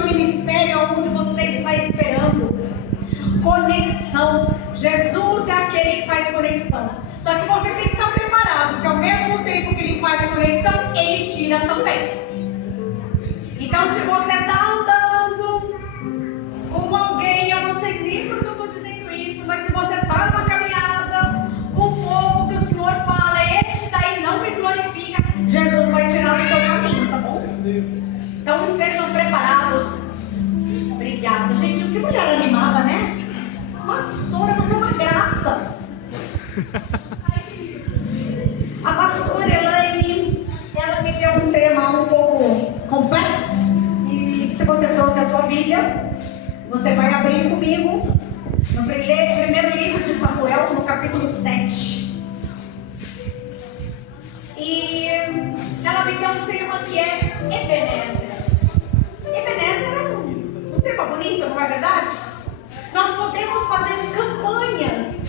teu ministério aonde você está esperando. Conexão. Jesus é aquele que faz conexão. Só que você tem que estar preparado, que ao mesmo tempo que ele faz conexão, ele tira também. Então, se você está andando com alguém, eu não sei nem porque eu estou dizendo isso, mas se você está numa caminhada com um povo que o Senhor fala, esse daí não me glorifica, Jesus vai tirar do teu caminho, tá bom? Então estejam preparados. Obrigada, gente. Que mulher animada, né? Pastora, você é uma graça. A pastora Elaine, ela me deu um tema um pouco complexo. E se você trouxe a sua Bíblia, você vai abrir comigo no primeiro livro de Samuel, no capítulo 7. E ela me deu um tema que é Ebenezer. Ebenezer é um tema bonito, não é verdade? Nós podemos fazer campanhas,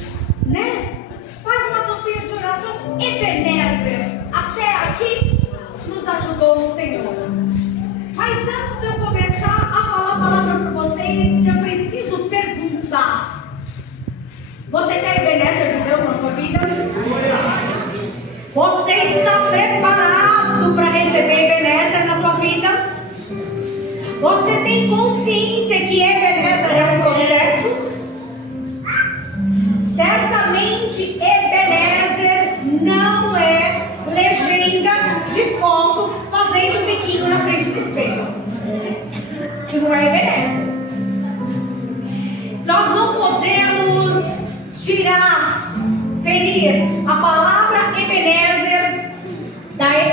né? Faz uma campanha de oração. Ebenezer, até aqui nos ajudou o Senhor. Mas antes de eu começar a falar a palavra para vocês, eu preciso perguntar: você tem Ebenezer de Deus na tua vida? Você está preparado para receber Ebenezer na tua vida? Você tem consciência que Ebenezer é um processo? Certamente Ebenezer não é legenda de foto fazendo biquinho na frente do espelho. Se não é Ebenezer. Nós não podemos ferir a palavra Ebenezer,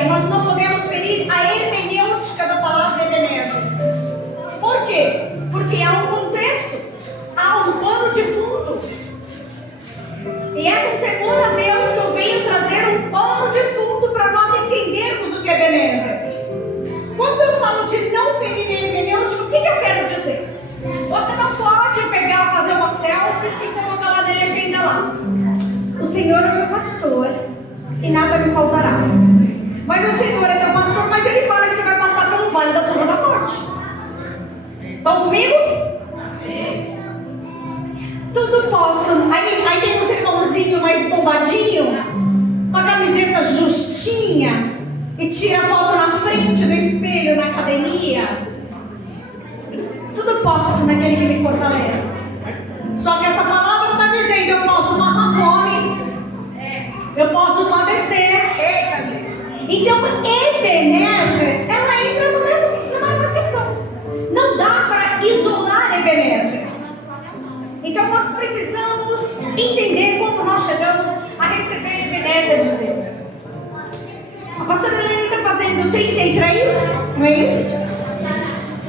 nós não podemos ferir a hermenêutica da palavra Ebenezer. Por quê? Porque há um contexto, há um pano de fundo. E é com temor a Deus que eu venho trazer um pano de fundo para nós entendermos o que é Ebenezer. Quando eu falo de não ferir a hermenêutica, o que eu quero dizer? Você não pode pegar, fazer uma selfie e colocar lá na legenda lá: o Senhor é meu pastor e nada me faltará. Mas o Senhor é teu pastor, mas Ele fala que você vai passar pelo vale da sombra da morte. Estão comigo? Tudo posso. Aí tem uns irmãozinhos mais bombadinho, com a camiseta justinha, e tira foto na frente do espelho na academia. Tudo posso naquele que me fortalece. Só que essa palavra está dizendo: eu posso passar fome, eu posso padecer. Então Ebenezer, ela entra na mesma questão. Não dá para isolar Ebenezer. Então nós precisamos entender como nós chegamos a receber Ebenezer de Deus. A pastora Helena está fazendo 33, não é isso?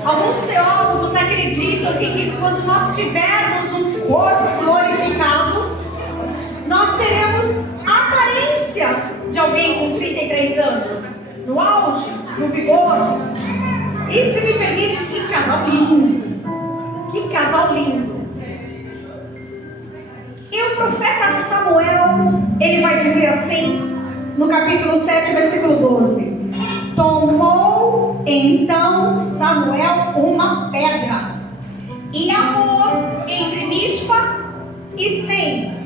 Alguns teólogos acreditam que quando nós tivermos um corpo glorificado, nós teremos a aparência de alguém com 33 anos, no auge, no vigor. E se me permite, que casal lindo! Que casal lindo! E o profeta Samuel, ele vai dizer assim, no capítulo 7, versículo 12: tomou então Samuel uma pedra e a pôs entre Mispa e Sem,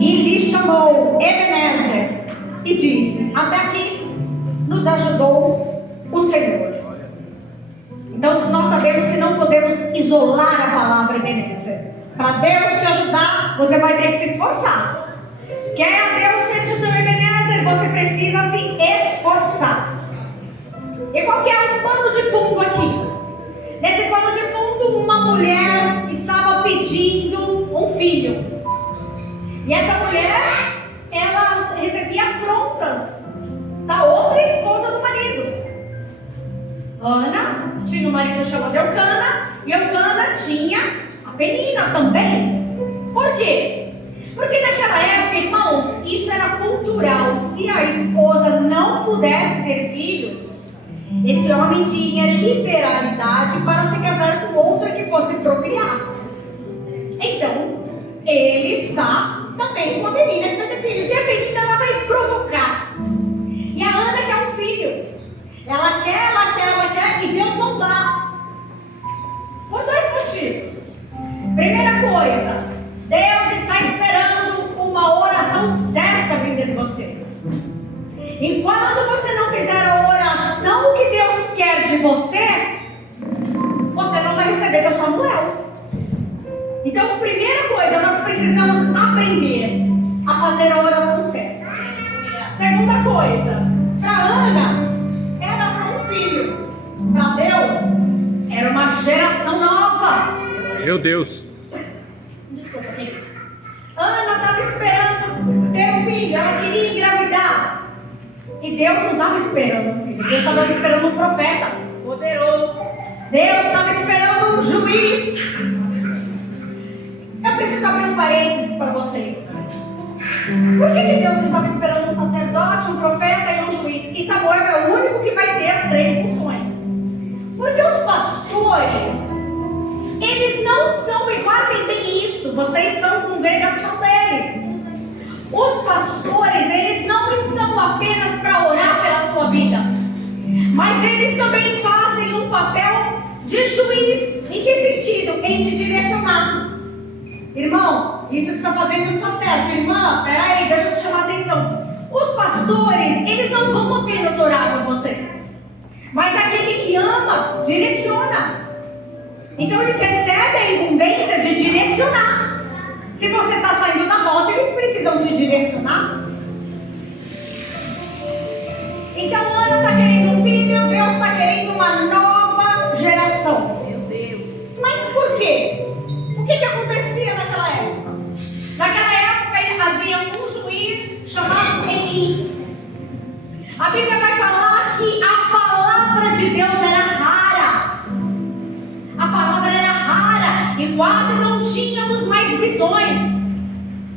e lhe chamou Ebenezer, e disse: até aqui nos ajudou o Senhor. Então nós sabemos que não podemos isolar a palavra Ebenezer. Para Deus te ajudar, você vai ter que se esforçar. Quer a Deus ser seu Ebenezer, você precisa se esforçar. E qual que é o pano de fundo aqui? Nesse pano de fundo, uma mulher estava pedindo um filho. E essa mulher, ela recebia afrontas da outra esposa do marido. Ana tinha um marido chamado Eucana, e Eucana tinha a Penina também. Por quê? Porque naquela época, irmãos, isso era cultural. Se a esposa não pudesse ter filhos, esse homem tinha liberalidade para se casar com outra que fosse procriar. Então, ele está também com uma menina que vai ter filhos. E a menina, ela vai provocar. E a Ana quer um filho. Ela quer, e Deus não dá. Por dois motivos. Primeira coisa, Deus está esperando uma oração certa vinda de você. Enquanto você não fizer a oração que Deus quer de você, você não vai receber teu Samuel. Então, primeira coisa, nós precisamos aprender a fazer a oração certa. Segunda coisa, para Ana, era só um filho. Para Deus, era uma geração nova. Meu Deus. Desculpa, queridos. Ana estava esperando ter um filho, ela queria engravidar. E Deus não estava esperando um filho, Deus estava esperando um profeta poderoso. Deus estava esperando um juiz. Eu preciso abrir um parênteses para vocês. Por que Deus estava esperando um sacerdote, um profeta e um juiz? E Samuel é o único que vai ter as três funções. Porque os pastores, eles não são, e guardem bem isso, vocês são congregação deles. Os pastores, eles não estão apenas para orar pela sua vida, mas eles também fazem um papel de juiz. Em que sentido? Em te direcionar. Irmão, isso que você está fazendo não está certo. Irmã, peraí, deixa eu te chamar a atenção. Os pastores, eles não vão apenas orar por vocês, mas aquele que ama, direciona. Então eles recebem a incumbência de direcionar. Se você está saindo da rota, eles precisam te direcionar. Então Ana está querendo um filho, Deus está querendo uma nova geração. Meu Deus. Mas por quê? O que acontecia naquela época? Naquela época havia um juiz chamado Eli. A Bíblia vai falar que a palavra de Deus era rara. A palavra era rara e quase não tínhamos mais visões.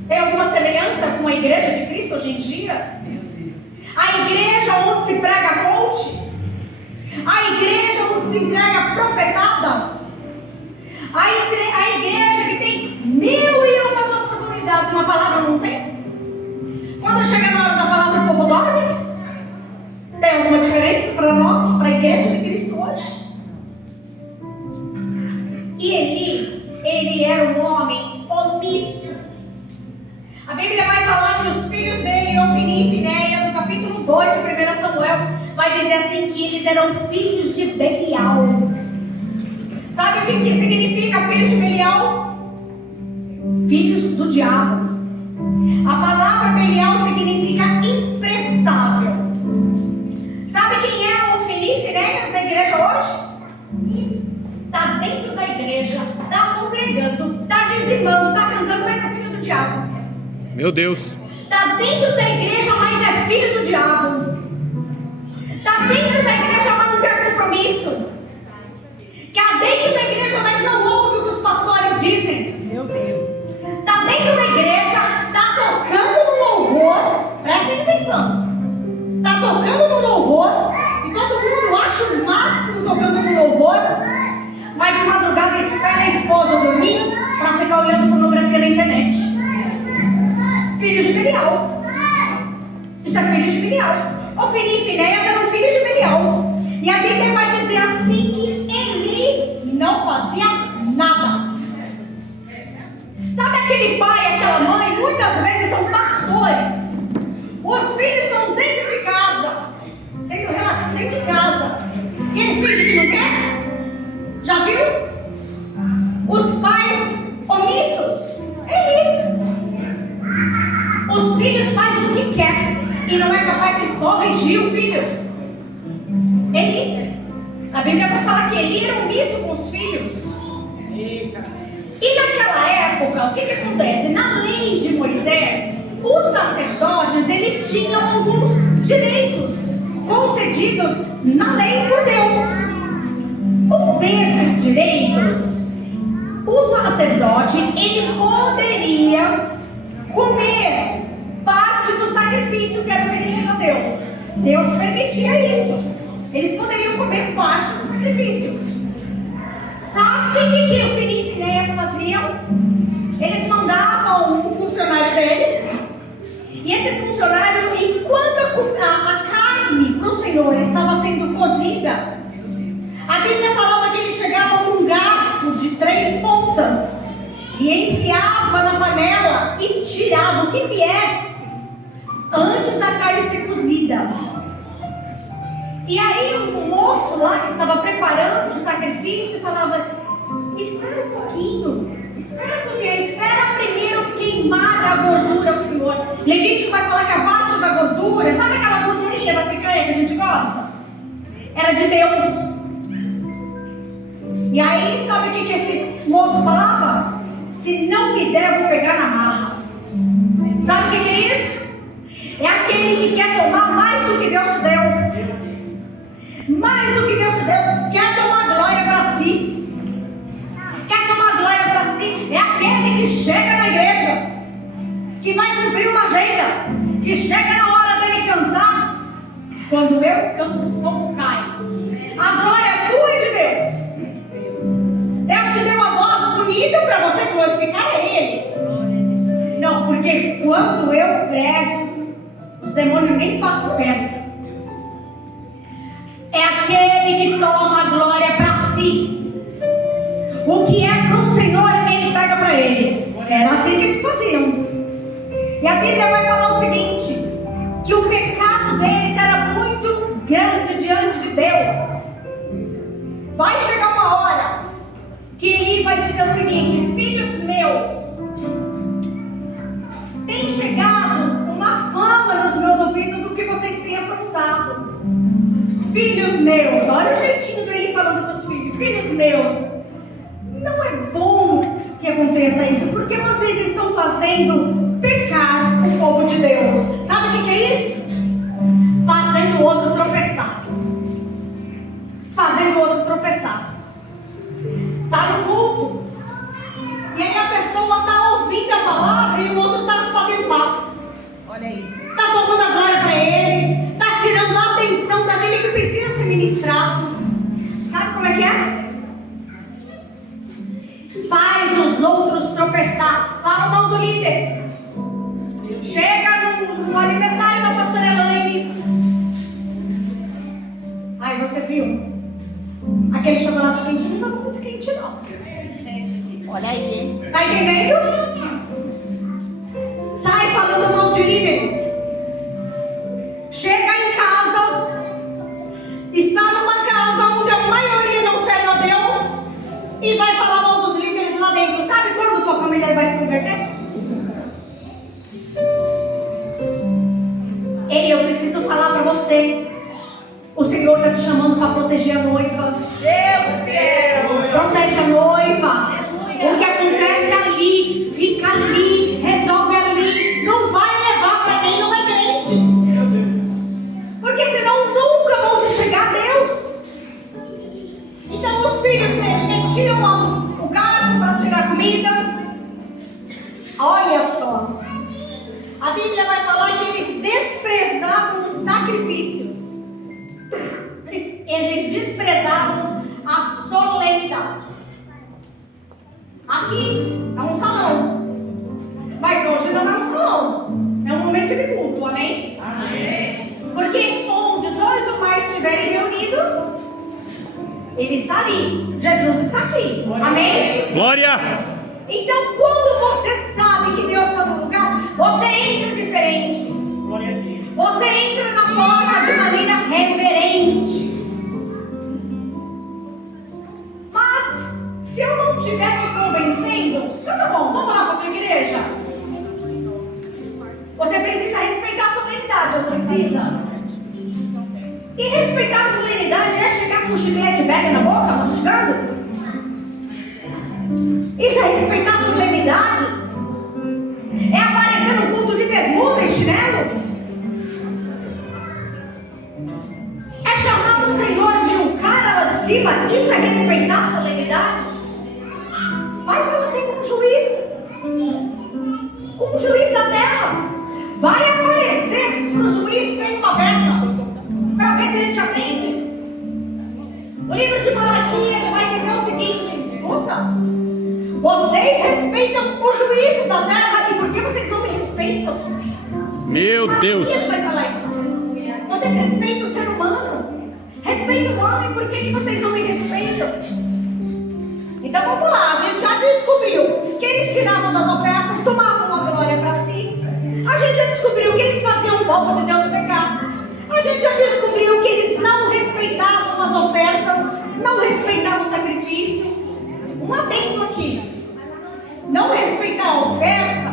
Tem alguma semelhança com a igreja de Cristo hoje em dia? A igreja onde se prega coach? A igreja onde se prega profetada? A igreja que tem 1001 oportunidades, uma palavra não tem? Quando chega na hora da palavra, o povo dorme? Tem alguma diferença para nós, para a igreja de Cristo hoje? E ele era um homem omisso. A Bíblia vai falar que os filhos dele, Ofni e Finéias, no capítulo 2 de 1 Samuel, vai dizer assim que eles eram filhos de Belial. Sabe o que significa filhos de Belial? Filhos do diabo. A palavra Belial significa imprestável. Sabe quem é Ofni e Finéias na igreja hoje? Está dentro da igreja, está congregando, está dizimando, está cantando, mas é filho do diabo. Meu Deus. Está dentro da igreja, mas é filho do diabo. Está dentro da igreja, mas não quer compromisso. Está dentro da igreja, mas não ouve o que os pastores dizem. Meu Deus. Está dentro da igreja, está tocando no louvor. Prestem atenção. Está tocando no louvor e todo mundo acha o máximo tocando no louvor, mas de madrugada espera a esposa dormir para ficar olhando pornografia na internet. Filhos de Belial. Isso é filhos de Belial. Ofni e Finéias eram filhos de Belial. E a Bíblia vai dizer assim que Eli não fazia nada. Sabe aquele pai e aquela mãe, muitas vezes são pastores. Os filhos estão dentro de casa, tendo relação dentro de casa, e eles fingem que não quer. Já viu? Os pais omissos. Os filhos fazem o que quer e não é capaz de corrigir o filho. A Bíblia vai falar que Eli era omisso com os filhos. E naquela época, o que acontece? Na lei de Moisés, os sacerdotes, eles tinham alguns direitos concedidos na lei por Deus. Um desses direitos, o sacerdote, ele poderia comer parte do sacrifício que era oferecido a Deus. Deus permitia isso. Eles poderiam comer parte do sacrifício. Sabe o que Ofni e Finéias faziam? Eles mandavam um funcionário deles, e esse funcionário, enquanto a carne carne para o Senhor estava sendo cozida. A Bíblia falava que ele chegava com um garfo de 3 pontas e enfiava na panela e tirava o que viesse antes da carne ser cozida. E aí o moço lá que estava preparando o sacrifício falava: espera um pouquinho, espera cozinhar, espera primeiro queimar a gordura ao Senhor. Levítico vai falar que a parte da gordura, sabe aquela gordurinha da picanha que a gente gosta? Era de Deus. E aí, sabe o que esse moço falava? Se não me der, eu vou pegar na marra. Sabe o que é isso? É aquele que quer tomar mais do que Deus te deu. Mais do que Deus te deu. Quer tomar glória para si. Quer tomar glória para si. É aquele que chega na igreja, que vai cumprir uma agenda, que chega na hora dele cantar. Quando eu canto, o fogo cai. A glória é tua e de Deus. Deus te deu uma voz bonita para você glorificar a Ele. Não, porque quando eu prego, os demônios nem passam perto. É aquele que toma a glória para si. O que é para o Senhor, Ele pega para Ele. Era assim que eles faziam. E a Bíblia vai falar o seguinte: que o pecado deles era muito grande diante de Deus. Vai chegar uma hora que Ele vai dizer o seguinte: filhos meus, tem chegado uma fama nos meus ouvidos do que vocês têm aprontado. Filhos meus, olha o jeitinho dele falando com os filhos. Filhos meus, não é bom que aconteça isso, porque vocês estão fazendo pecar o povo de Deus. Sabe o que é isso? Fazendo o outro tropeçar. Fazendo o outro tropeçar. Está no culto, e aí a pessoa está ouvindo a palavra e o outro está batendo papo. Olha aí. Está tomando a glória para ele, está tirando a atenção daquele que precisa ser ministrado. Sabe como é que é? Faz os outros tropeçar. Fala mal do líder. Chega no aniversário da pastora Elaine. Aí você viu? Aquele chocolate quente não estava muito quente, não. Olha aí, hein? Tá entendendo? Sai falando mal de líderes. Chega em casa. Está numa casa onde a maioria não serve a Deus. E vai falar mal dos líderes lá dentro. Sabe quando tua família vai se converter? Ei, eu preciso falar para você. O Senhor está te chamando para proteger a noiva. Deus, Deus. Protege a noiva. O que acontece ali, fica ali, resolve ali. Não vai levar para quem não é crente. Porque senão nunca vão se chegar a Deus. Então os filhos dele metiam o garfo para tirar comida. Olha só. A Bíblia vai falar que eles desprezavam os sacrifícios. Eles desprezavam as solenidades. Aqui é um salão, mas hoje não é um salão, é um momento de culto, amém? Amém. Porque onde 2 ou mais estiverem reunidos, Ele está ali, Jesus está aqui, amém? Glória! Então quando você sabe que Deus está no lugar, você entra diferente. Você entra na porta de maneira reverente. Mas se eu não estiver te convencendo, então tá bom, vamos lá para a tua igreja. Você precisa respeitar a solenidade, não precisa? E respeitar a solenidade é chegar com um chiclete velho na boca, mastigando? Isso é respeitar a solenidade? É aparecer no culto de bermuda e chinelo? É chamar o Senhor de um cara lá de cima? Isso é respeitar a solenidade? Vai falar assim com o juiz da terra. Vai aparecer para o juiz sem uma beca, para ver se ele te atende. O livro de Malaquias vai dizer o seguinte: escuta, vocês respeitam os juízes da terra, e por que vocês não me respeitam? Meu Deus! Isso vai falar isso. Você vocês respeitam o ser humano? Respeitam o homem, por que vocês não me respeitam? Então vamos lá, a gente já descobriu que eles tiravam das ofertas, tomavam a glória para si. A gente já descobriu que eles faziam o povo de Deus pecar. A gente já descobriu que eles não respeitavam as ofertas, não respeitavam o sacrifício. Um adendo aqui. Não respeitar a oferta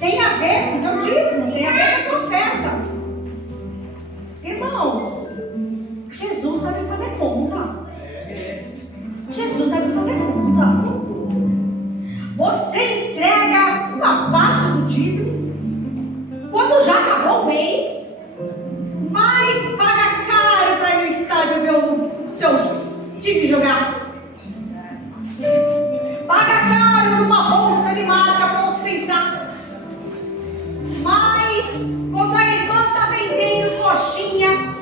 tem a ver com o teu dízimo, tem a ver com a tua oferta. Irmãos, Jesus sabe fazer conta. Jesus sabe fazer conta. Você entrega uma parte do dízimo quando já acabou o mês, mas paga caro para ir no estádio ver o teu time jogar. Paga caro numa bolsa de marca para ostentar. Mas quando a irmã está vendendo coxinha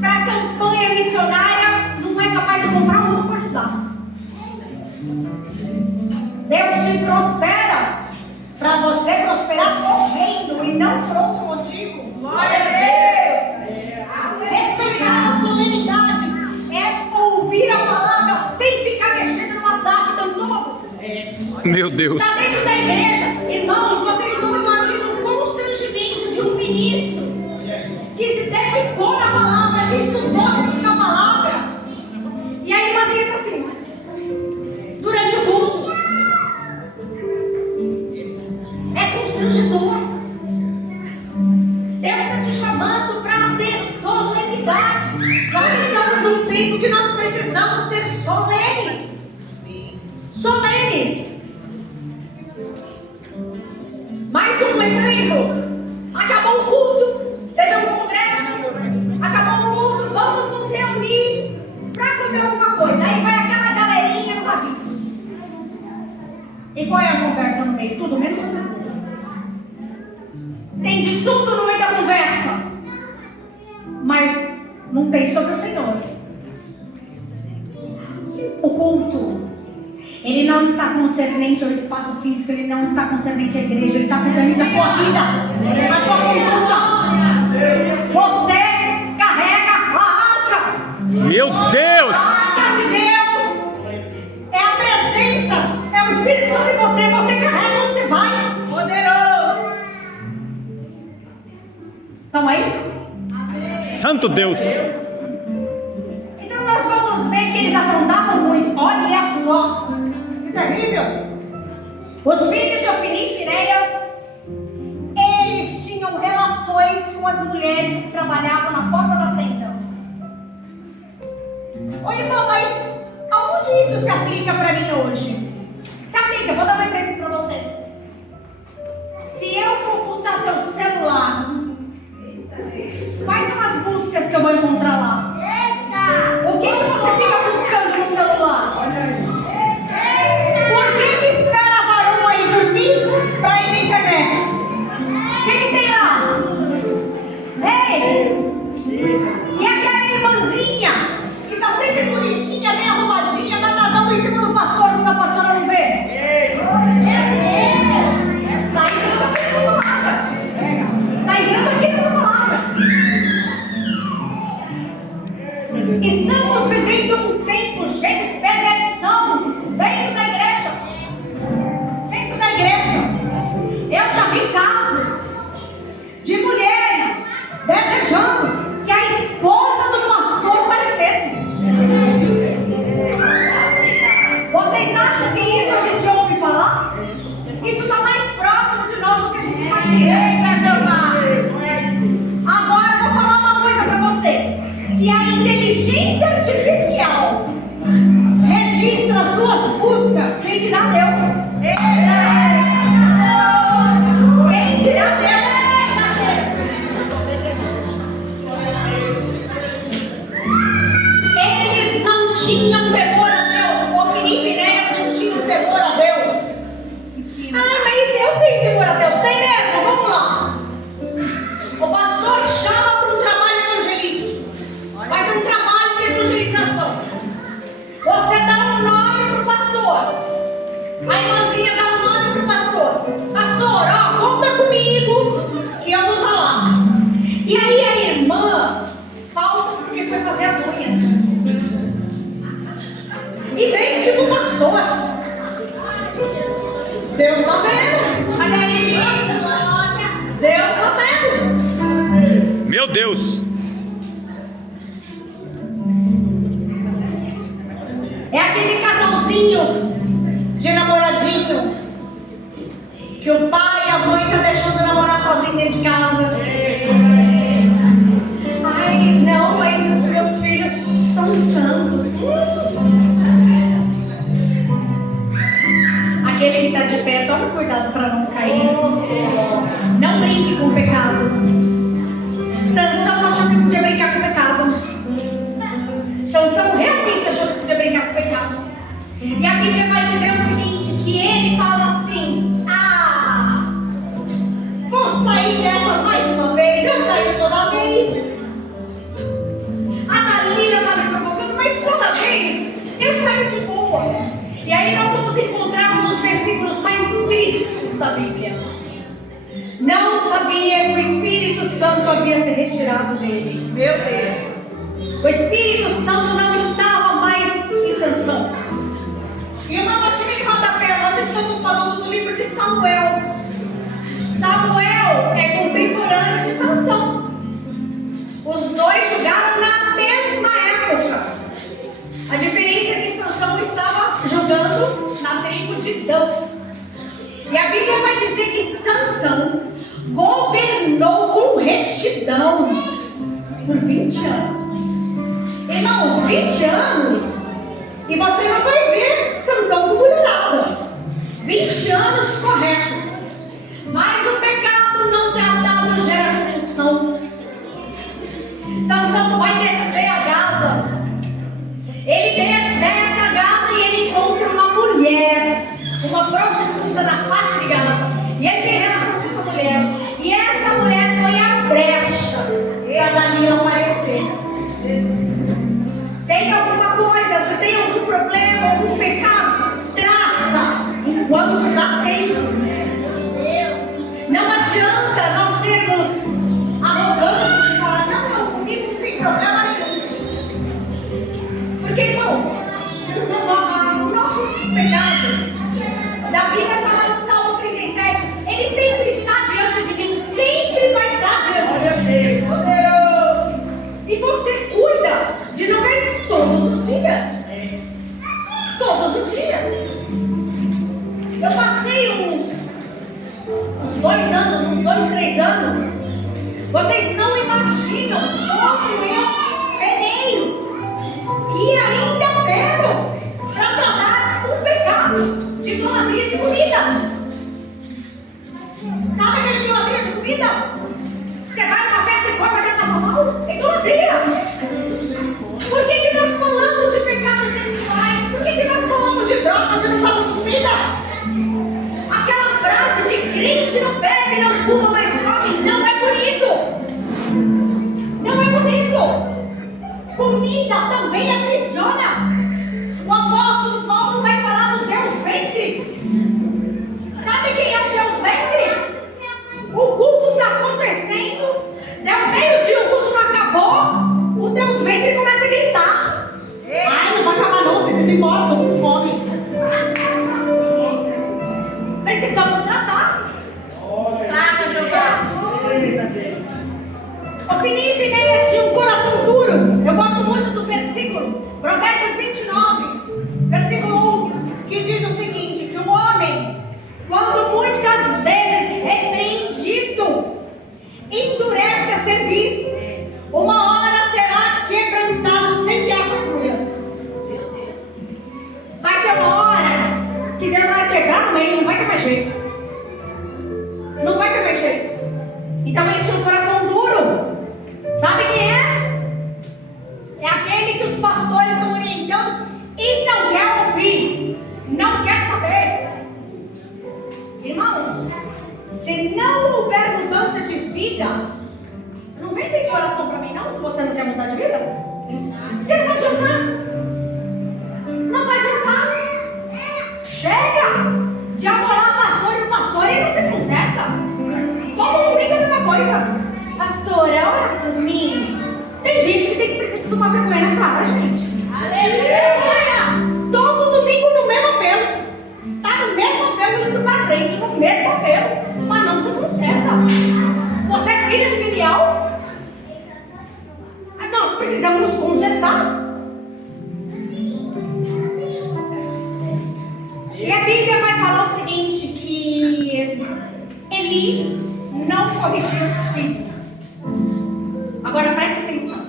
para campanha missionária, não é capaz de comprar um para ajudar. Deus te prospera para você prosperar correndo e não por outro motivo. Glória a Deus! Respeitar a solenidade é ouvir a palavra sem ficar mexendo no WhatsApp tão todo. Meu Deus. Está dentro da igreja. Irmãos, vocês não imaginam o constrangimento de um ministro que se dedicou na palavra, que estudou a palavra. E a irmãzinha está assim, durante o culto. É constrangedor. Deus está te chamando para ter solenidade. Nós estamos num tempo que nós precisamos ser solenes. Solenes. Mais um exemplo. Acabou o culto, teve um congresso, acabou o culto, vamos nos reunir para comer alguma coisa. Aí vai aquela galerinha no Habib's. E qual é a conversa no meio? Tudo menos sobre o culto. Tem de tudo no meio da conversa, mas não tem sobre o Senhor. O culto, ele não está concernente ao espaço físico, ele não está concernente à igreja, ele está concernente à tua vida, à tua conduta. Você carrega a arca. Meu Deus! A arca de Deus é a presença, é o Espírito Santo em você, você carrega onde você vai. Poderoso! Estão aí? Santo Deus! Então nós vamos ver que eles aprontavam muito. Olha só, que terrível! Os filhos de Ofni e Finéias, eles tinham relações com as mulheres que trabalhavam na porta da tenda. Ô irmão, mas aonde isso se aplica para mim hoje? Se aplica, vou dar um exemplo para você. Se eu for fuçar teu celular, quais são as buscas que eu vou encontrar lá? O que você fica buscando no celular? Por que espera a varão aí dormir para ir na internet? O que tem lá? Ei! E aquela irmãzinha que está sempre bonitinha, bem arrumadinha, mas tá dando em cima do pastor quando a pastora não vê? Está entrando aqui nessa palavra. Está entrando aqui nessa palavra. Estamos vivendo um tempo cheio de perversão dentro da igreja. Dentro da igreja. Eu já vi casos de mulheres desejando que a esposa do pastor falecesse. Vocês acham que isso a gente ouve falar? Isso está mais próximo de nós do que a gente imagina. Agora eu vou falar uma coisa para vocês. Se a inteligência artificial registra suas buscas, quem dirá Deus? Quem dirá Deus? Eles não tinham temor a Deus. Ofni e Finéias não tinham temor a Deus. Mas eu tenho temor a Deus. Tem mesmo? Vamos lá. O pastor chama para um trabalho evangelístico. Vai ter um trabalho de evangelização. Você dá um nome para o pastor. A irmãzinha dá um nome para o pastor. Pastor, ó, conta comigo que eu vou estar lá. E aí a irmã pastor. Deus está vendo. Olha aí. Deus está vendo. Meu Deus. É aquele casalzinho de namoradinho que o pai e a mãe tá deixando namorar sozinho dentro de casa. Ai, não, mas os meus filhos são santos. Aquele que tá de pé, tome cuidado para não cair. Não brinque com o pecado. Sansão achou que podia brincar com o pecado. Sansão realmente achou que podia brincar com o pecado. E a Bíblia vai dizer o seguinte, que ele fala assim: vou sair dessa mais uma vez. Eu saí toda vez. A Dalila está me provocando, mas toda vez eu saio de boa. E aí nós vamos encontrar um dos versículos mais tristes da Bíblia. Não sabia que o Espírito Santo havia se retirado dele. Meu Deus. O Espírito Santo não estava mais em Sansão. E uma notinha de rodapé, nós estamos falando do livro de Samuel. Samuel é contemporâneo de Sansão. Os dois jogaram na mesma época. A diferença é que Sansão estava jogando na tribo de Dan. E a Bíblia vai dizer que Sansão governou com retidão por 20 anos. Irmãos, 20 anos e você não vai ver Sansão com mulherada. 20 anos correto. Mas o pecado não tratado gera compulsão. Sansão vai descer a Gaza. Ele desce a Gaza e ele encontra uma mulher, uma prostituta na faixa de Gaza. E ele tem relação com essa mulher. E essa mulher foi a brecha para Dalila aparecer. Tem alguma coisa, se tem algum problema, algum pecado, trata enquanto dá tempo. Não adianta nós sermos arrogantes e falar: não, comigo não tem problema nenhum. Porque, irmãos, o nosso pecado, Davi vai falar no Salmo 37, ele sempre está diante de mim, sempre vai estar diante de mim. E você cuida de não ver todos os dias. Todos os dias. Eu passei uns 2 anos, uns 2, 3 anos. Vocês não imaginam como eu penei. E ainda pego para tratar um pecado de idolatria de comida. Sabe aquela idolatria de comida? Você vai numa festa e come até passar mal? É idolatria. Por que nós falamos de pecados sexuais? Por que nós falamos de drogas e não falamos de comida? Aquela frase de crente não bebe, não fuma, mas come, não é bonito. Não é bonito. Comida também aprisiona. O apóstolo Paulo vai falar do Deus ventre. Sabe quem é o Deus ventre? O culto está acontecendo, deu meio-dia, o culto não acabou, o Deus ventre começa a gritar: ai, não vai acabar não, preciso ir embora, estou com fome. Precisamos tratar. O Vinícius Inês tinha um coração duro. Eu gosto muito do versículo, Provérbios 29, versículo 1, que diz o seguinte: que o homem, quando muitas vezes repreendido, endurece a cerviz, uma hora será quebrantado sem que haja cura. Vai ter uma hora que Deus vai quebrar no meio, não vai ter mais jeito. Não vai ter mais jeito. Então eles tinham um coração duro. Sabe quem é? É aquele que os pastores estão orientando e não quer ouvir, não quer saber. Irmãos, se não houver mudança de vida, não vem pedir oração para mim não, se você não quer mudar de vida. Porque não vai adiantar. Não vai adiantar. Chega de amolar o pastor e o pastor ele não se conserta. Todo domingo é a mesma coisa. Pastor, ora por mim. Tem gente que precisar tomar vergonha na cara, gente. Aleluia! Todo domingo no mesmo tá? E a Bíblia vai falar o seguinte, que Eli não corrigiu os filhos. Agora presta atenção.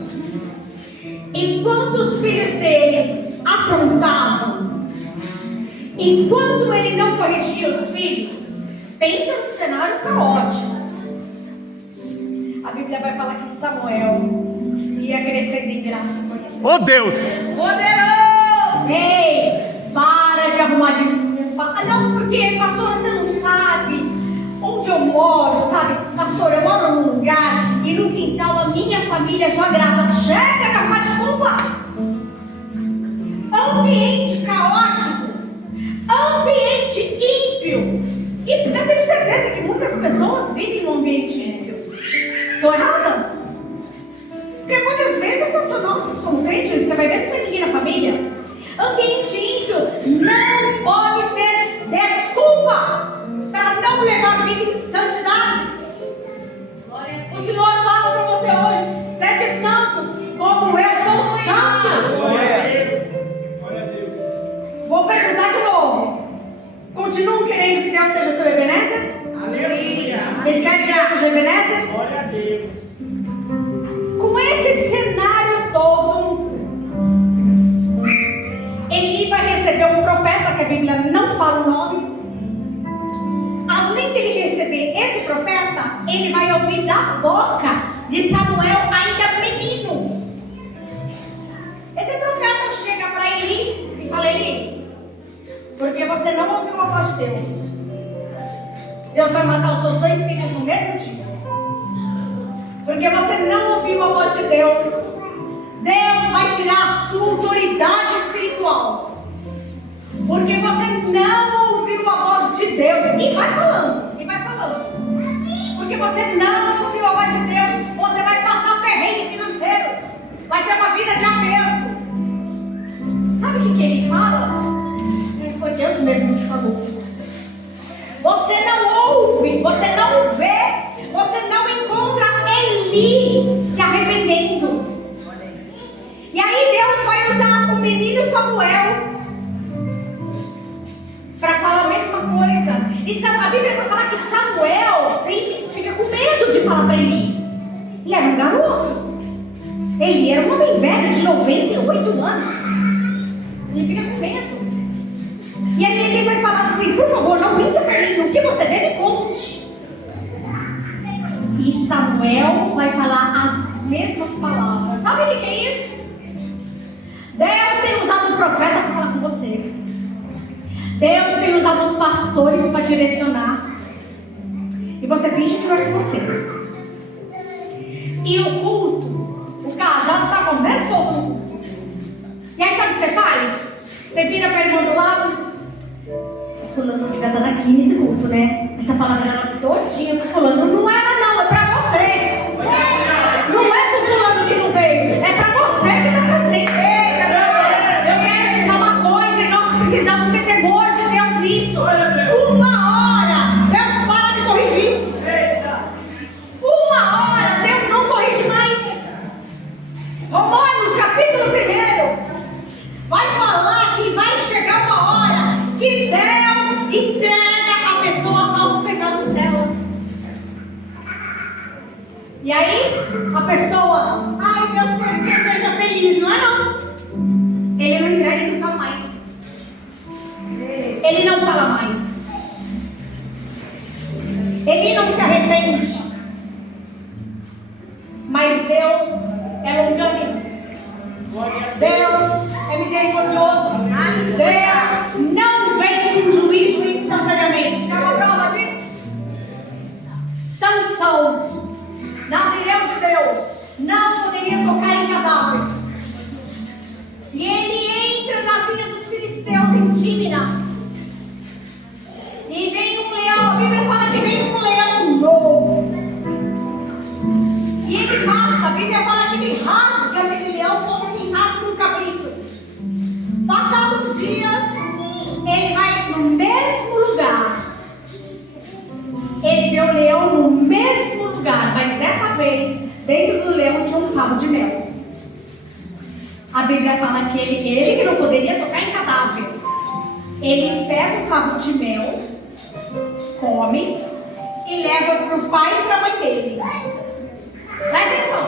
Enquanto os filhos dele aprontavam, enquanto ele não corrigia os filhos, pensa num cenário caótico. A Bíblia vai falar que Samuel ia crescer em graça e conhecimento. Oh Deus! Poderoso! Ei, para de arrumar desculpa. Ah, não, porque, pastora, você não sabe onde eu moro, sabe? Pastor, eu moro num lugar e no quintal a minha família é só graça. Chega de arrumar desculpa. Ambiente caótico, ambiente ímpio. E eu tenho certeza que muitas pessoas vivem num ambiente ímpio. Estou errada? Porque muitas vezes essa nossa, sou um crente, você vai ver que não tem ninguém na família. Ambiente ímpio não pode ser desculpa para não levar a vida em santidade. O Senhor fala para você hoje: sede santos, como eu sou santo. Vou perguntar de novo. Continuam querendo que Deus seja seu Ebenezer? Eles querem que Deus seja Ebenezer? Glória a Deus. Com esse cenário todo, Eli vai receber um profeta, que a Bíblia não fala o nome. Além dele receber esse profeta, ele vai ouvir da boca de Samuel, ainda menino. Esse profeta chega para Eli e fala: Eli, porque você não ouviu a voz de Deus, Deus vai matar os seus 2 filhos no mesmo dia. Porque você não ouviu a voz de Deus, Deus vai tirar a sua autoridade espiritual. Porque você não ouviu a voz de Deus. E vai falando, e vai falando. Porque você não ouviu a voz de Deus, você vai passar perrengue financeiro, vai ter uma vida de aperto. Sabe o que ele fala? Foi Deus mesmo que falou. Você não ouve, você não vê, você não encontra Eli se arrependendo. E aí Deus vai usar o menino Samuel para falar a mesma coisa. E a Bíblia vai falar que Samuel fica com medo de falar para Eli. Ele era um garoto. Eli era um homem velho de 98 anos. Ele fica com medo. E aí ele vai falar assim: por favor, não minta para mim, o que você deve, conte. E Samuel vai falar as mesmas palavras. Sabe o que é isso? Deus tem usado o profeta para falar com você. Deus tem usado os pastores para direcionar. E você finge que não é com você. E o culto, o cajado está com medo solto no culto. E aí sabe o que você faz? Você vira para a irmã do lado: fulano não estiver dando aqui nesse culto, né? Essa palavra era todinha para fulano. Não era não, é para você. Não é para fulano que não veio, é para você que está presente. Eu quero dizer uma coisa, e nós precisamos ter temor de Deus nisso. Uma hora Deus para de corrigir. Uma hora Deus não corrige mais. Romanos capítulo 1 vai falar que vai chegar uma hora que Deus entrega a pessoa aos pecados dela. E aí a pessoa: ai, Deus quer que eu seja feliz. Não é não. Ele não entrega e não fala mais. Ele não fala mais. Ele não se arrepende. Mas Deus é longânimo. Deus é misericordioso. Deus não vem com juízo instantaneamente. Quer uma prova disso? Sansão, nazireu de Deus, não poderia tocar em cadáver. E ele entra na vinha dos filisteus em Tímina. E vem um leão. A Bíblia fala que vem um leão novo. E ele mata. A Bíblia fala que ele rasga aquele leão como quem rasga um cabrito. Passados uns dias, ele vai no mesmo lugar. Ele vê o leão no mesmo lugar, mas dessa vez, dentro do leão tinha um favo de mel. A Bíblia fala que ele que não poderia tocar em cadáver, ele pega o favo de mel, come e leva para o pai e para a mãe dele. Presta atenção.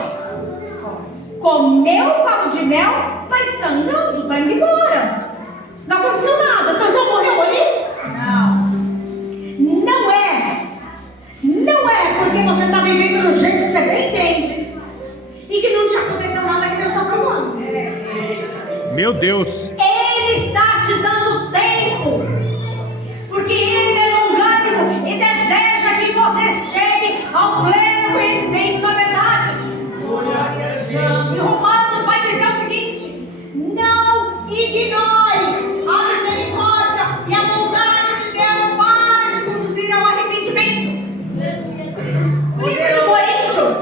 Comeu o favo de mel, mas está andando, está indo embora. Não aconteceu nada. Você só morreu ali? Não é. Não é porque você está vivendo do jeito que você bem entende e que não te aconteceu nada que Deus está provando. Meu Deus. Ele está te dando tempo, porque Ele é longânimo e deseja que você chegue ao pleno conhecimento da verdade. E Romanos vai dizer o seguinte: não ignore a misericórdia e a bondade de Deus para te conduzir ao arrependimento. No livro de Coríntios,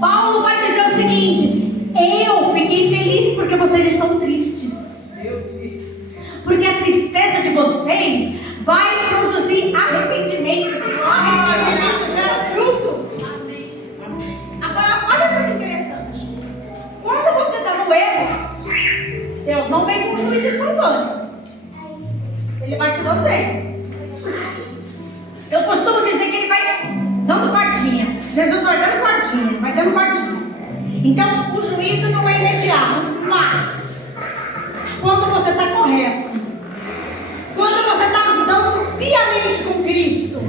Paulo vai dizer o seguinte: eu fiquei feliz porque vocês estão tristes, porque a tristeza de vocês vai produzir arrependimento. Arrependimento gera fruto. Agora, olha só que interessante. Quando você está no erro, Deus não vem com um juízo instantâneo. Ele vai te dando tempo. Eu costumo dizer que Ele vai dando cordinha. Jesus vai dando cordinha, vai dando cordinha. Então, o juízo não é imediato, mas quando você está correto, quando você está andando piamente com Cristo,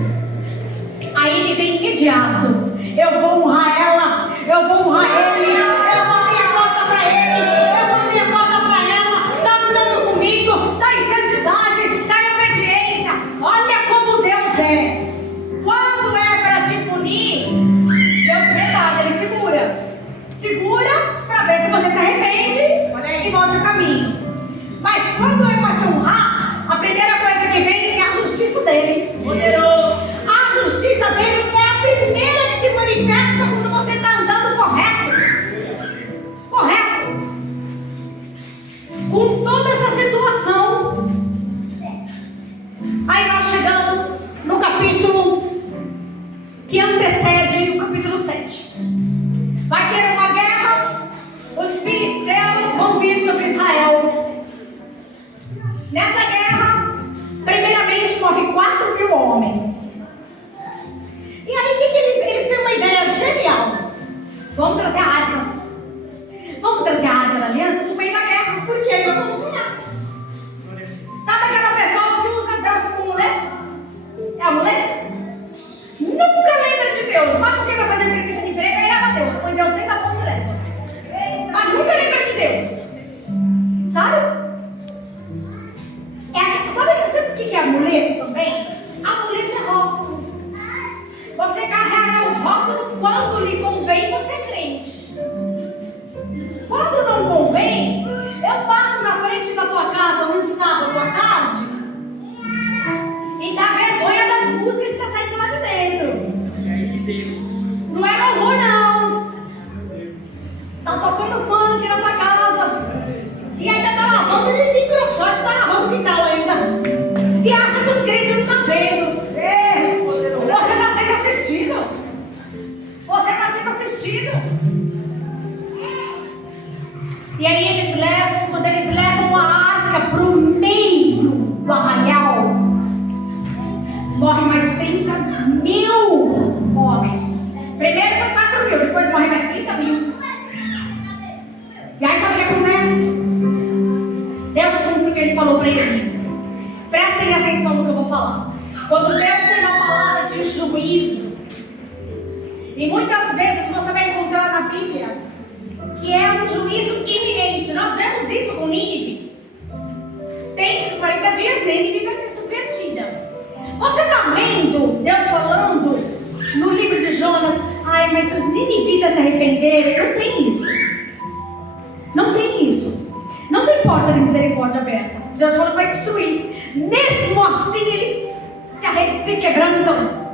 aí Ele vem imediato. Eu vou honrar ela, eu vou honrar ele, eu vou abrir a porta para ele, eu vou abrir a porta para ela. Está andando comigo, está em santidade, está em obediência. Olha como Deus é. Quando é para te punir, Deus verdade, Ele segura para ver se você se arrepende e volte o caminho. Mas quando é para te honrar, a primeira coisa que vem é a justiça dele. A justiça dele é a primeira que se manifesta quando você está andando correto, com toda essa situação. Aí nós chegamos no capítulo que antecede o capítulo 7. Vai ter uma guerra, os filisteus vão vir sobre Israel. Nessa guerra, primeiramente morre 4.000 homens. E aí eles têm uma ideia genial. Vamos trazer a arca. Vamos trazer a arca da aliança no meio da guerra, porque aí nós vamos ganhar. Sabe aquela pessoa que usa Deus como amuleto? É amuleto? Nunca lembra de Deus, mas porque vai fazer entrevista de emprego, aí leva Deus. Põe Deus dentro da bolsa e leva. Mas nunca lembra de Deus. Sabe? Sabe o que é amuleto também? Amuleto é rótulo. Você carrega o rótulo quando lhe convém, você é crente. Quando não convém, eu passo na frente da tua casa um sábado à tarde e dá vergonha das músicas que está saindo lá de dentro. Não é louvor, não. Tá tocando funk na tua casa e ainda tá lavando de microshot, tá lavando o quintal ainda. E acha que os crentes não estão vendo. Você está sendo assistido. Você está sendo assistido. E aí eles levam, quando eles levam a arca para o meio do arraial, morre mais 30.000 homens. Primeiro foi 4.000, depois morre mais 30.000. E aí sabe o que acontece? Deus cumpre o que Ele falou para ele. Prestem atenção no que eu vou falar. Quando Deus tem uma palavra de juízo, e muitas vezes você vai encontrar na Bíblia que é um juízo iminente. Nós vemos isso com Nínive. Dentro de 40 dias, Nínive vai ser subvertida. Você está vendo Deus falando no livro de Jonas: ai, mas se os ninivitas se arrependerem? Não tem isso. Não tem isso. Não tem porta de misericórdia aberta. Deus falou que vai destruir. Mesmo assim, eles se quebrantam,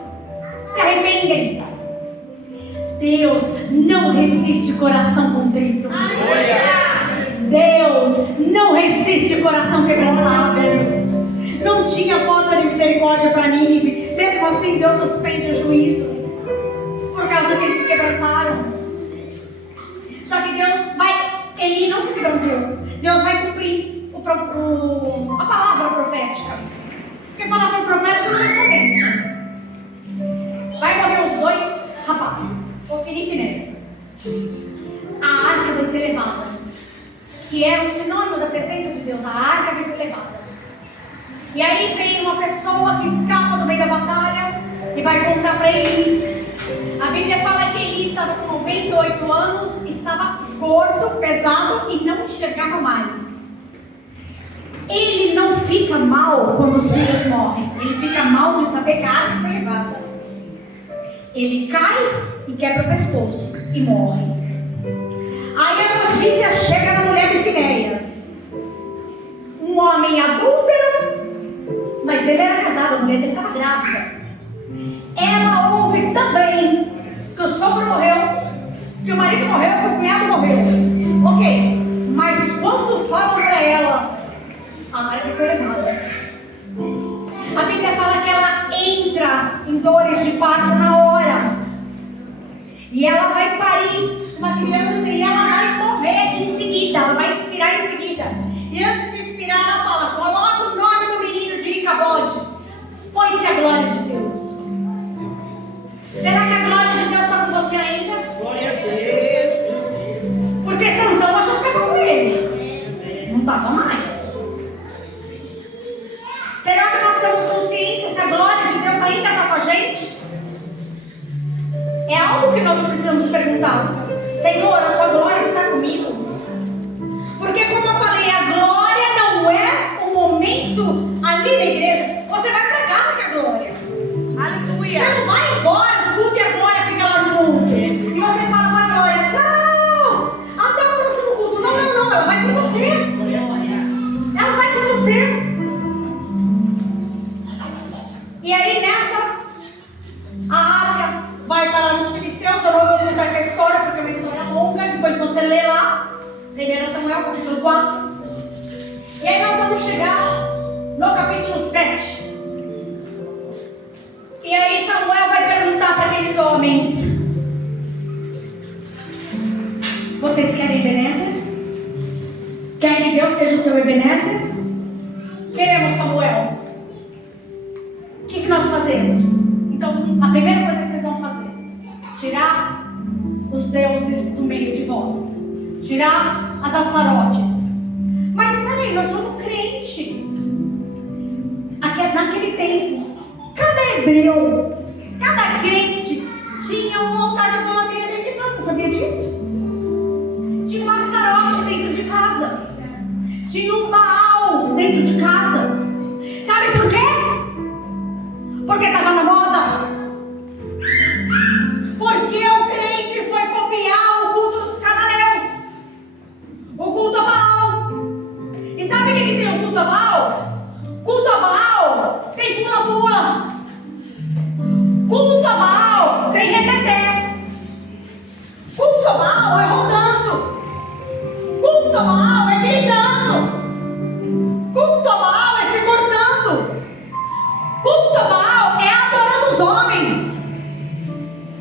se arrependem. Deus não resiste coração contrito. Deus não resiste coração quebrantado. Não tinha porta de misericórdia para Nínive. Mesmo assim, Deus suspende o juízo por causa que eles se quebrantaram. Só que Deus vai, Eli não se a palavra profética. Porque a palavra profética não é só bênção. Vai morrer os dois rapazes, Ofni e Finéias. A arca vai ser levada, que é o sinônimo da presença de Deus. A arca vai ser levada. E aí vem uma pessoa que escapa do meio da batalha e vai contar para Eli. A Bíblia fala que Eli estava com 98 anos, estava gordo, pesado e não enxergava mais. Ele não fica mal quando os filhos morrem. Ele fica mal de saber que a arca foi levada. Ele cai e quebra o pescoço e morre. Aí a notícia chega na mulher de Finéias. Um homem adúltero, mas ele era casado, a mulher dele estava grávida. Ela ouve também que o sogro morreu, que o marido morreu, que o cunhado morreu. Ok, mas quando falam para ela, a arca foi levada. A Bíblia fala que ela entra em dores de parto na hora. E ela vai parir uma criança e ela vai morrer em seguida. Ela vai expirar em seguida. E antes de expirar ela fala, coloca o nome do menino de Icabode. Foi-se a glória de Deus. Será que a glória de Deus está com você ainda? Glória a Deus. Porque Sansão achou que estava com ele. Não estava mais. Será que nós temos consciência se a glória de Deus ainda está com a gente? É algo que nós precisamos perguntar. Senhor, a tua glória está comigo? Porque como eu falei, a glória não é um momento ali na igreja. Você vai para casa com a glória. Aleluia. Você não vai embora do culto e a glória fica lá no mundo. E você fala para a glória, tchau, até o próximo culto. Não, ela vai com você. Ela vai com você. E aí nessa, a arca vai parar nos filisteus. Eu não vou contar essa história porque é uma história longa. Depois você lê lá, 1 Samuel capítulo 4. E aí nós vamos chegar no capítulo 7. E aí Samuel vai perguntar para aqueles homens: vocês querem Ebenezer? Querem que Deus seja o seu Ebenezer? Queremos, Samuel. O que nós fazemos? Então a primeira coisa que vocês vão fazer: tirar os deuses do meio de vós, tirar as astarotes. Mas peraí, nós somos crente. Naquele tempo, cada hebreu, cada crente tinha um altar de idolatria dentro de casa. Sabia disso? Tinha um astarote dentro de casa. Tinha um Baal dentro de casa. Sabe por quê? Porque estava na moda. Porque o crente foi copiar o culto dos cananeus, o culto a Baal. E sabe o que tem o culto a Baal? Culto a Baal tem pula-pula. Culto a Baal tem reteté. Culto a Baal é rodando. Culto a Baal é gritando. Culto a Baal é se cortando. Culto a Baal é adorando os homens.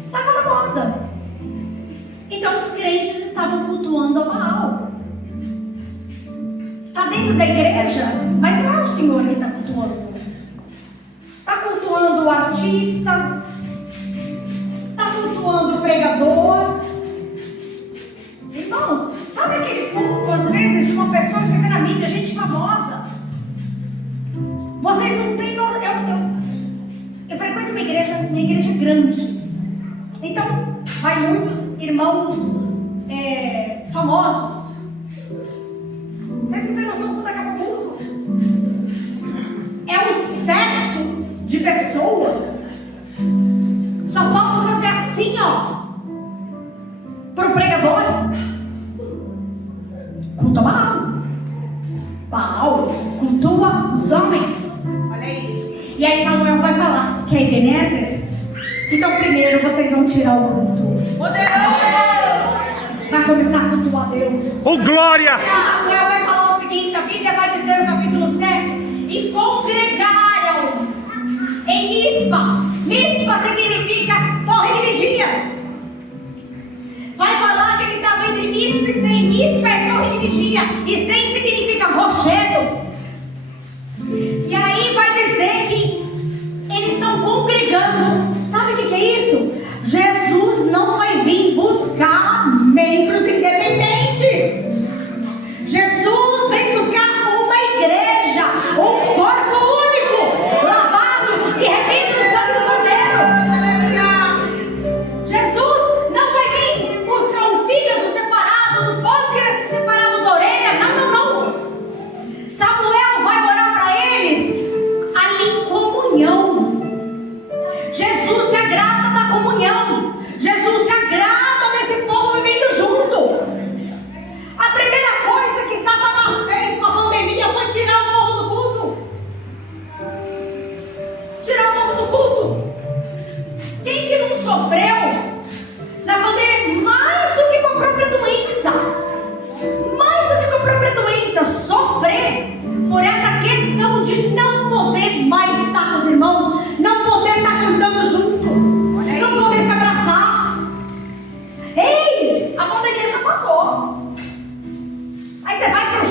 Estava na moda. Então os crentes estavam cultuando a Baal. Está dentro da igreja, mas não é o Senhor que está cultuando. Está cultuando o artista, está cultuando o pregador. Irmãos, sabe aquele culto às vezes de uma pessoa que você vê na mídia, gente famosa? Vocês não têm. Eu frequento uma igreja grande. Então, vai muitos irmãos famosos. Vocês não têm noção quando acaba o culto. É um secto de pessoas. Só falta fazer assim, ó, pro pregador. Cultua Baal. Baal cultua os homens. Olha aí. E aí Samuel vai falar que é Ebenezer. Então primeiro vocês vão tirar o culto. Vai começar a cultuar a Deus. Oh, glória! Samuel vai falar o seguinte, a Bíblia vai dizer no capítulo 7: e congregaram em Mispa. Mispa significa torre de vigia. Vai falar que ele estava entre Mispa e Sem. Mispa é torre de vigia. E Sem significa rochedo.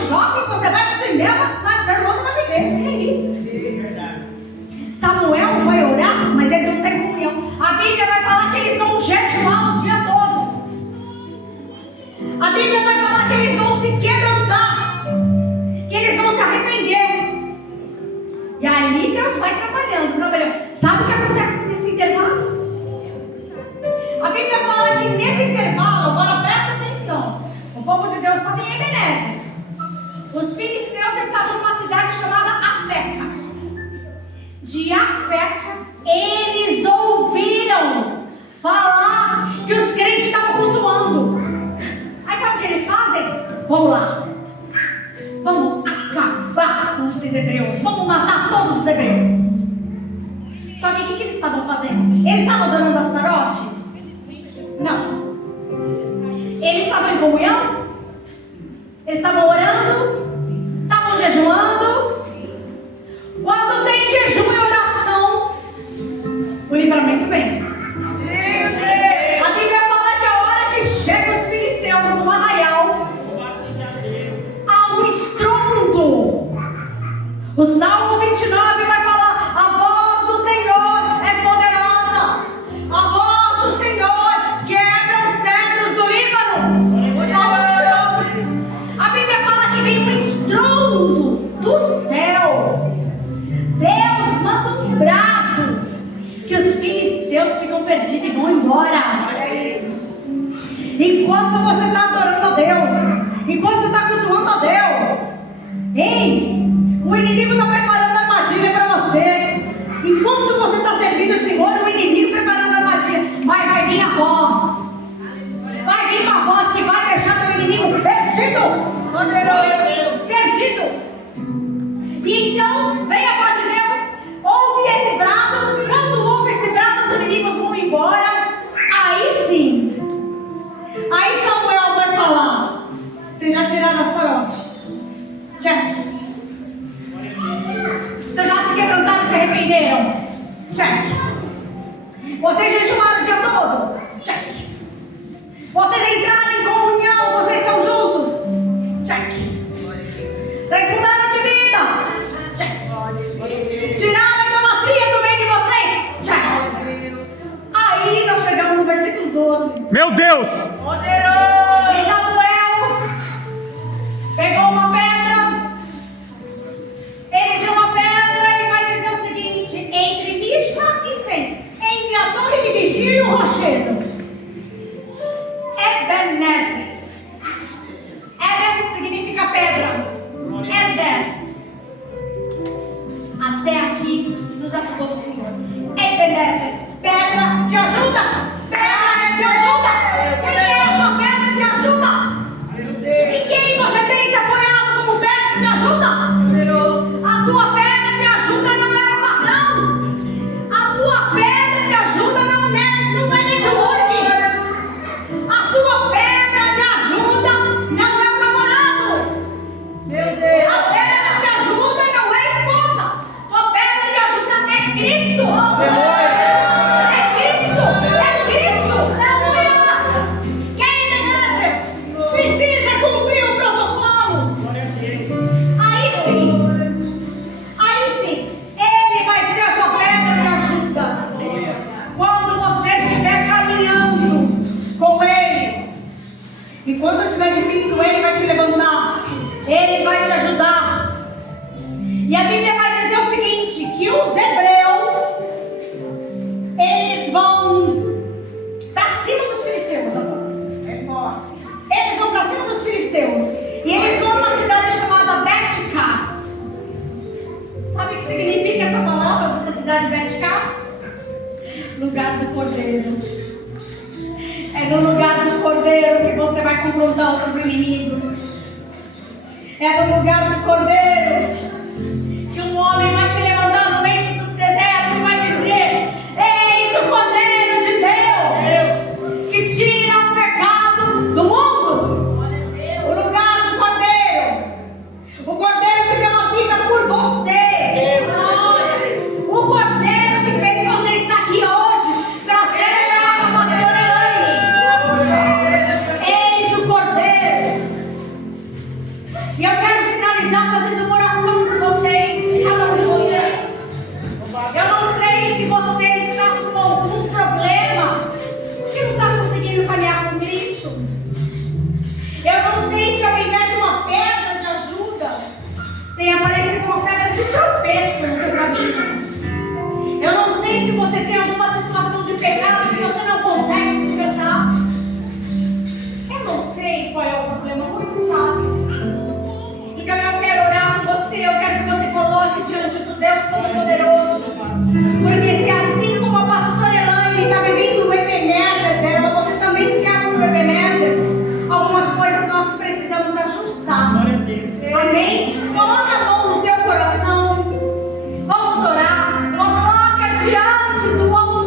shopping, você vai pro cinema, você não volta pra igreja. E aí? Samuel vai orar, mas eles não têm comunhão. A Bíblia vai falar que eles vão jejuar o dia todo. A Bíblia vai falar que eles vão se quebrantar, que eles vão se arrepender. E aí Deus vai trabalhando. Sabe o que acontece nesse intervalo? A Bíblia fala que nesse intervalo, agora presta atenção, o povo de Deus estava em Ebenezer. Os filisteus estavam numa cidade chamada Afeca. De Afeca, eles ouviram falar que os crentes estavam cultuando. Aí sabe o que eles fazem? Vamos lá, vamos acabar com esses hebreus, vamos matar todos os hebreus. Só que o que eles estavam fazendo? Eles estavam adorando Astarote? Não. Eles estavam em comunhão? Eles estavam orando? Estavam jejuando? Quando tem jejum e oração, o livramento vem. A Bíblia fala que a hora que chegam os filisteus no arraial, há um estrondo. O Salmo 29 vai falar: a voz do Senhor é poderosa, a voz do Senhor quebra os cedros do Líbano. A Bíblia fala que vem um estrondo do céu. Deus manda um brado que os filisteus ficam perdidos e vão embora. Enquanto você está adorando a Deus, enquanto você está cultuando a Deus, ei, o inimigo está preparando a armadilha para você. Enquanto você está servindo o Senhor, o inimigo preparando a armadilha, vai vir a voz. Vai vir uma voz que vai deixar o inimigo perdido. Perdido. E então vem a voz de Deus, ouve esse brado. Quando ouve esse brado, os inimigos vão embora. Aí sim, aí Samuel vai falar: vocês já tiraram as coroas? Check. Então já se quebrantaram e se arrependeram? Check. Vocês jejuaram o dia todo? Check. Vocês entraram em comunhão, vocês estão juntos? Check. Vocês mudaram de vida? Check. Tiraram a idolatria do meio de vocês? Check. Aí nós chegamos no versículo 12. Meu Deus! E Samuel pegou uma pedra, erigeu uma pedra e vai dizer o seguinte: entre Mispa e Sem, entre a torre de vigia e o rochedo, Ebenezer. Eben significa pedra. Ezer. Até aqui nos ajudou o Senhor. Ebenezer, pedra de ajuda. Pedra de ajuda. Quem é a tua pedra de ajuda? Em quem você tem se apoiado como pedra de ajuda? A tua pedra de ajuda não é o patrão. A tua pedra de ajuda não é network. A tua pedra de ajuda não é o namorado. A pedra de ajuda não é a esposa. Tua pedra de ajuda é Cristo. É Cristo. É Cristo. Aleluia. Quem Ebenezer precisa cumprir o protocolo. Aí sim, ele vai ser a sua pedra de ajuda. Quando você estiver caminhando com ele, e quando estiver difícil, ele vai te levantar, ele vai te ajudar. E a Bíblia vai dizer o seguinte: que os hebreus, eles vão para cima dos filisteus agora. Eles vão para cima dos filisteus. E eles vão numa cidade chamada Bet-Car. Sabe o que significa essa palavra dessa cidade Bet-Car? Lugar do Cordeiro. É no lugar do Cordeiro que você vai confrontar os seus inimigos. É no lugar do Cordeiro que um homem vai se levantar no meio do deserto e vai dizer: eis o Cordeiro de Deus que tira o pecado do mundo. O lugar do Cordeiro. O Cordeiro que deu a vida por você. O Cordeiro que fez você estar aqui hoje para celebrar com a pastora Elaine. Eis o Cordeiro. E eu quero finalizar fazendo uma oração com vocês, cada um de vocês. Eu não sei se você está com algum problema que não está conseguindo caminhar com Cristo. Eu não sei se ao invés de uma pedra de ajuda, tem aparecido uma pedra de tropeço no teu caminho. Eu não sei se você tem alguma situação de pecado que você não consegue se libertar. Eu não sei qual é o problema, você sabe. Então eu quero orar por você, eu quero que você coloque diante do Deus Todo-Poderoso. Porque se assim como a pastora Elaine está vivendo o Ebenezer dela, você também quer o seu Ebenezer, algumas coisas nós precisamos ajustar. Amém? Coloca a mão no teu coração. Vamos orar. Coloca diante do altar.